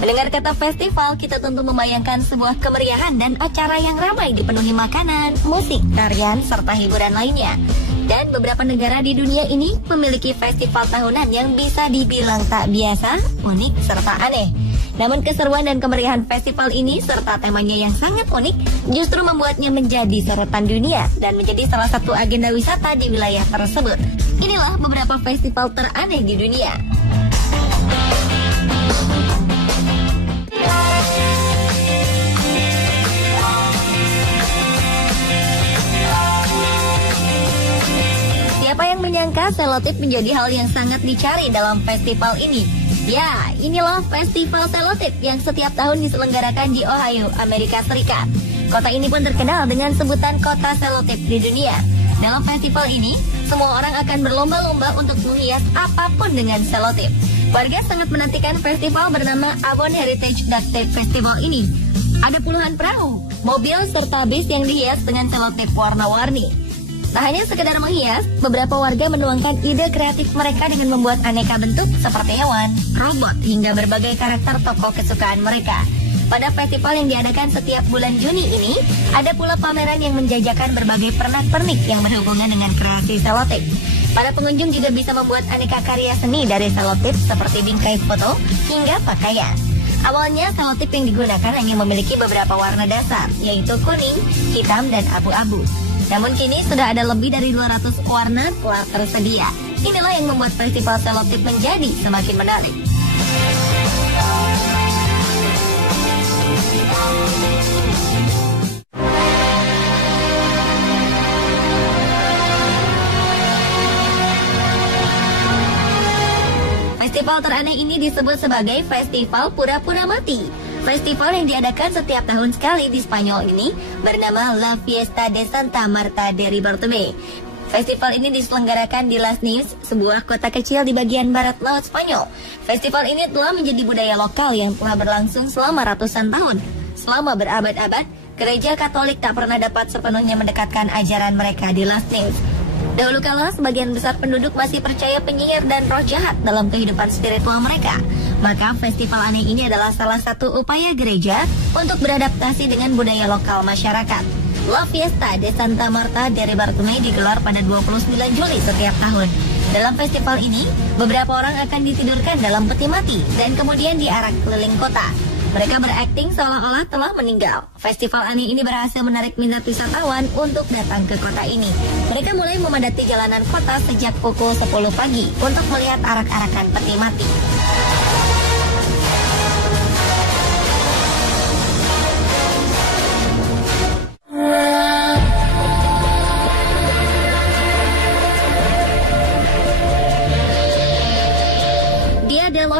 Mendengar kata festival, kita tentu membayangkan sebuah kemeriahan dan acara yang ramai dipenuhi makanan, musik, tarian, serta hiburan lainnya. Dan beberapa negara di dunia ini memiliki festival tahunan yang bisa dibilang tak biasa, unik, serta aneh. Namun keseruan dan kemeriahan festival ini serta temanya yang sangat unik justru membuatnya menjadi sorotan dunia dan menjadi salah satu agenda wisata di wilayah tersebut. Inilah beberapa festival teraneh di dunia. Siapa yang menyangka selotip menjadi hal yang sangat dicari dalam festival ini? Ya, inilah festival selotip yang setiap tahun diselenggarakan di Ohio, Amerika Serikat. Kota ini pun terkenal dengan sebutan kota selotip di dunia. Dalam festival ini, semua orang akan berlomba-lomba untuk menghias apapun dengan selotip. Warga sangat menantikan festival bernama Avon Heritage Duct Tape Festival ini. Ada puluhan perahu, mobil, serta bis yang dihias dengan selotip warna-warni. Tak hanya sekedar menghias, beberapa warga menuangkan ide kreatif mereka dengan membuat aneka bentuk seperti hewan, robot, hingga berbagai karakter tokoh kesukaan mereka. Pada festival yang diadakan setiap bulan Juni ini, ada pula pameran yang menjajakan berbagai pernak-pernik yang berhubungan dengan kreasi selotip. Para pengunjung juga bisa membuat aneka karya seni dari selotip seperti bingkai foto hingga pakaian. Awalnya selotip yang digunakan hanya memiliki beberapa warna dasar, yaitu kuning, hitam, dan abu-abu. Namun kini sudah ada lebih dari 200 warna telah tersedia. Inilah yang membuat festival selotip menjadi semakin menarik. Festival teraneh ini disebut sebagai Festival Pura-Pura Mati. Festival yang diadakan setiap tahun sekali di Spanyol ini bernama La Fiesta de Santa Marta de Ribartolomé. Festival ini diselenggarakan di Las Neves, sebuah kota kecil di bagian barat laut Spanyol. Festival ini telah menjadi budaya lokal yang telah berlangsung selama ratusan tahun. Selama berabad-abad, Gereja Katolik tak pernah dapat sepenuhnya mendekatkan ajaran mereka di Las Neves. Dahulu kala, sebagian besar penduduk masih percaya penyihir dan roh jahat dalam kehidupan spiritual mereka. Maka festival aneh ini adalah salah satu upaya gereja untuk beradaptasi dengan budaya lokal masyarakat. La Fiesta de Santa Marta de Ribartolomé digelar pada 29 Juli setiap tahun. Dalam festival ini, beberapa orang akan ditidurkan dalam peti mati dan kemudian diarak keliling kota. Mereka berakting seolah-olah telah meninggal. Festival aneh ini berhasil menarik minat wisatawan untuk datang ke kota ini. Mereka mulai memadati jalanan kota sejak pukul 10 pagi untuk melihat arak-arakan peti mati.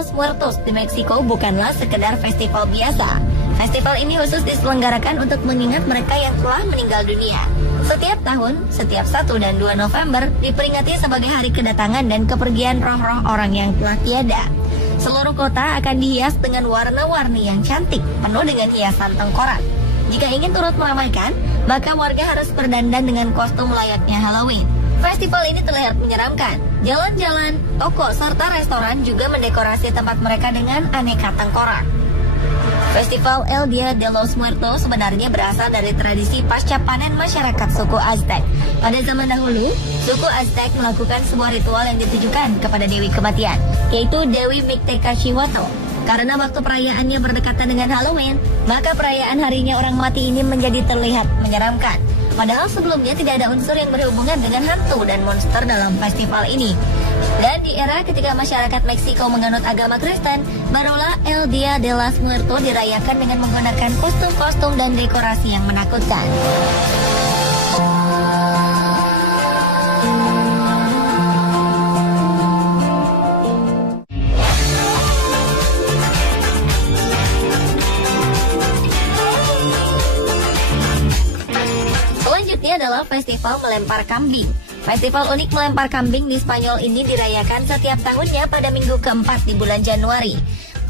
Los Muertos di Meksiko bukanlah sekedar festival biasa. Festival ini khusus diselenggarakan untuk mengingat mereka yang telah meninggal dunia. Setiap tahun, setiap 1 dan 2 November diperingati sebagai hari kedatangan dan kepergian roh-roh orang yang telah tiada. Seluruh kota akan dihias dengan warna-warni yang cantik, penuh dengan hiasan tengkorak. Jika ingin turut meramaikan, maka warga harus berdandan dengan kostum layaknya Halloween. Festival ini terlihat menyeramkan. Jalan-jalan, toko, serta restoran juga mendekorasi tempat mereka dengan aneka tengkorak. Festival El Dia de los Muertos sebenarnya berasal dari tradisi pasca panen masyarakat suku Aztec. Pada zaman dahulu, suku Aztec melakukan sebuah ritual yang ditujukan kepada Dewi Kematian, yaitu Dewi Mictlantecuhtli. Karena waktu perayaannya berdekatan dengan Halloween, maka perayaan harinya orang mati ini menjadi terlihat menyeramkan. Padahal sebelumnya tidak ada unsur yang berhubungan dengan hantu dan monster dalam festival ini. Dan di era ketika masyarakat Meksiko menganut agama Kristen, barulah El Dia de los Muertos dirayakan dengan menggunakan kostum-kostum dan dekorasi yang menakutkan. Adalah festival melempar kambing. Festival unik melempar kambing di Spanyol ini dirayakan setiap tahunnya pada minggu keempat di bulan Januari.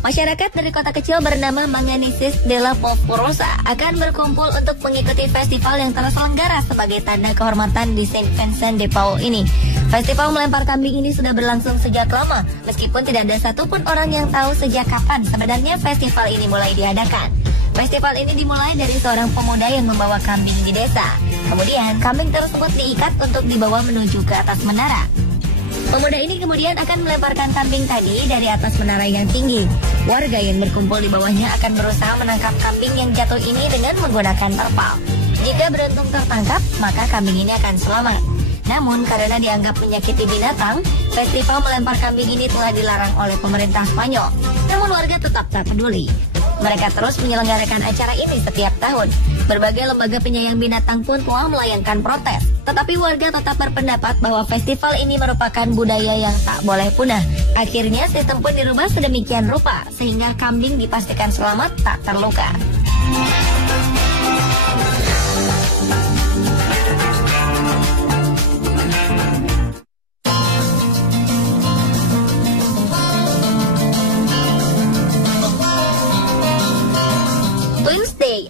Masyarakat dari kota kecil bernama Manganisis de la Polvorosa akan berkumpul untuk mengikuti festival yang terselenggara sebagai tanda kehormatan di Saint Vincent de Paul ini. Festival melempar kambing ini sudah berlangsung sejak lama, meskipun tidak ada satupun orang yang tahu sejak kapan sebenarnya festival ini mulai diadakan. Festival ini dimulai dari seorang pemuda yang membawa kambing di desa. Kemudian, kambing tersebut diikat untuk dibawa menuju ke atas menara. Pemuda ini kemudian akan melemparkan kambing tadi dari atas menara yang tinggi. Warga yang berkumpul di bawahnya akan berusaha menangkap kambing yang jatuh ini dengan menggunakan terpal. Jika beruntung tertangkap, maka kambing ini akan selamat. Namun, karena dianggap menyakiti binatang, festival melempar kambing ini telah dilarang oleh pemerintah Spanyol. Namun warga tetap tak peduli. Mereka terus menyelenggarakan acara ini setiap tahun. Berbagai lembaga penyayang binatang pun telah melayangkan protes. Tetapi warga tetap berpendapat bahwa festival ini merupakan budaya yang tak boleh punah. Akhirnya sistem pun dirubah sedemikian rupa, sehingga kambing dipastikan selamat tak terluka.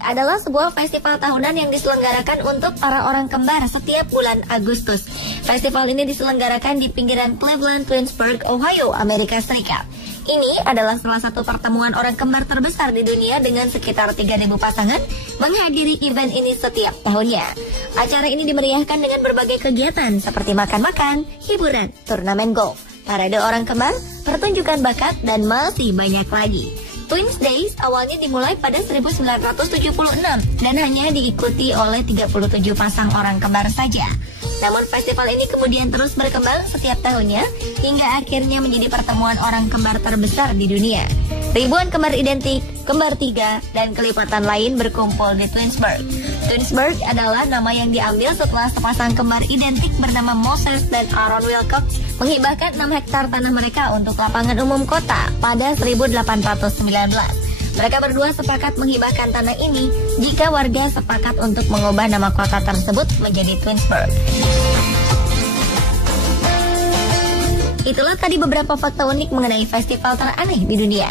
Adalah sebuah festival tahunan yang diselenggarakan untuk para orang kembar setiap bulan Agustus. Festival ini diselenggarakan di pinggiran Cleveland, Twinsburg, Ohio, Amerika Serikat. Ini adalah salah satu pertemuan orang kembar terbesar di dunia dengan sekitar 3.000 pasangan menghadiri event ini setiap tahunnya. Acara ini dimeriahkan dengan berbagai kegiatan seperti makan-makan, hiburan, turnamen golf, parade orang kembar, pertunjukan bakat, dan masih banyak lagi. Twins Days awalnya dimulai pada 1976 dan hanya diikuti oleh 37 pasang orang kembar saja. Namun festival ini kemudian terus berkembang setiap tahunnya hingga akhirnya menjadi pertemuan orang kembar terbesar di dunia. Ribuan kembar identik, kembar tiga, dan kelipatan lain berkumpul di Twinsburg. Twinsburg adalah nama yang diambil setelah sepasang kembar identik bernama Moses dan Aaron Wilcox menghibahkan 6 hektar tanah mereka untuk lapangan umum kota pada 1819. Mereka berdua sepakat menghibahkan tanah ini jika warga sepakat untuk mengubah nama kota tersebut menjadi Twinsburg. Itulah tadi beberapa fakta unik mengenai festival teraneh di dunia.